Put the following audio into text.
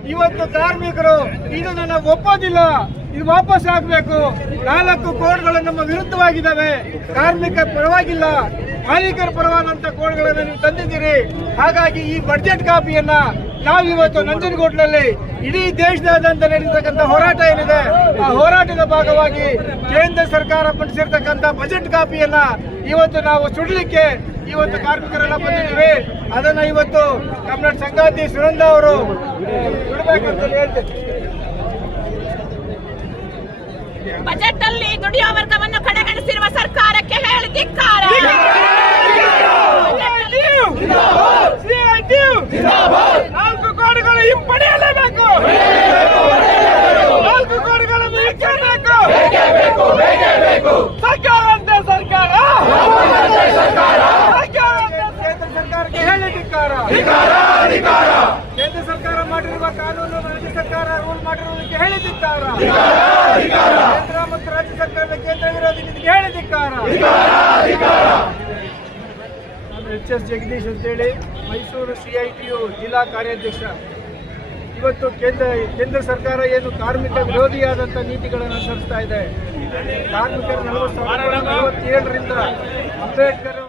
ಇವತ್ತು ಕಾರ್ಮಿಕರು ಇದನ್ನು ನಾವು ಒಪ್ಪೋದಿಲ್ಲ, ಇದು ವಾಪಸ್ ಆಗಬೇಕು. 4 ಕೋಡ್ಗಳು ನಮ್ಮ ವಿರುದ್ಧವಾಗಿದ್ದಾವೆ. ಕಾರ್ಮಿಕರ ಪರವಾಗಿಲ್ಲ, ಮಾಲೀಕರ ಪರವಾದಂತ ಕೋಡ್ಗಳನ್ನು ನೀವು ತಂದಿದ್ದೀರಿ. ಹಾಗಾಗಿ ಈ ಬಡ್ಜೆಟ್ ಕಾಪಿಯನ್ನ ನಾವಿವತ್ತು ನಂಜನಗೂಡಿನಲ್ಲಿ ಇಡೀ ದೇಶದಾದ್ಯಂತ ನಡೆಯತಕ್ಕಂಥ ಹೋರಾಟ ಏನಿದೆ, ಆ ಹೋರಾಟದ ಭಾಗವಾಗಿ ಕೇಂದ್ರ ಸರ್ಕಾರ ಮಂಡಿಸಿರ್ತಕ್ಕಂಥ ಬಜೆಟ್ ಕಾಪಿಯನ್ನ ಇವತ್ತು ನಾವು ಸುಡಲಿಕ್ಕೆ ಇವತ್ತು ಕಾರ್ಮಿಕರೆಲ್ಲ ಬಂದಿದ್ದೀವಿ. ಅದನ್ನ ಇವತ್ತು ಕನ್ನಡ ಸಂಗಾತಿ ಸುನಂದ ಅವರು ಸುಡಬೇಕಂತ ಹೇಳ್ತೇವೆ. ಬಜೆಟ್ ಅಲ್ಲಿ ದುಡಿಯುವ ವರ್ಗವನ್ನು ಕಡೆಗಣಿಸಿರುವ ಸರ್ಕಾರಕ್ಕೆ ಹೇಳಿ ಧಿಕ್ಕಾರ. 4 ಕೋಟಿಗಳು ಹಿಂಪಡೆಯಲೇಬೇಕು. 4 ಕೋಟಿಗಳನ್ನು ಹೆಚ್ಚಬೇಕು. ಸರ್ಕಾರ ಅಂತ ಸರ್ಕಾರ ಕೇಂದ್ರ ಸರ್ಕಾರಕ್ಕೆ ಹೇಳಿ ಧಿಕ್ಕಾರ. ಕೇಂದ್ರ ಸರ್ಕಾರ ಮಾಡಿರುವ ಕಾನೂನು ರಾಜ್ಯ ಸರ್ಕಾರ ರೂಲ್ ಮಾಡಿರುವುದಕ್ಕೆ ಹೇಳಿ ಧಿಕ್ಕಾರ. ಕೇಂದ್ರ ಮತ್ತು ರಾಜ್ಯ ಸರ್ಕಾರದ ಕೇಂದ್ರ ವಿರೋಧಿ ನೀತಿಗೆ ಹೇಳಿ ಧಿಕ್ಕಾರ. ಎಚ್.ಎಸ್. ಜಗದೀಶ್ ಅಂತೇಳಿ ಮೈಸೂರು CITU ಜಿಲ್ಲಾ ಕಾರ್ಯಾಧ್ಯಕ್ಷ. ಇವತ್ತು ಕೇಂದ್ರ ಸರ್ಕಾರ ಏನು ಕಾರ್ಮಿಕ ವಿರೋಧಿಯಾದಂಥ ನೀತಿಗಳನ್ನು ಅನುಸರಿಸ್ತಾ ಇದೆ. ಕಾರ್ಮಿಕರು 47ರಿಂದ ಅಂಬೇಡ್ಕರ್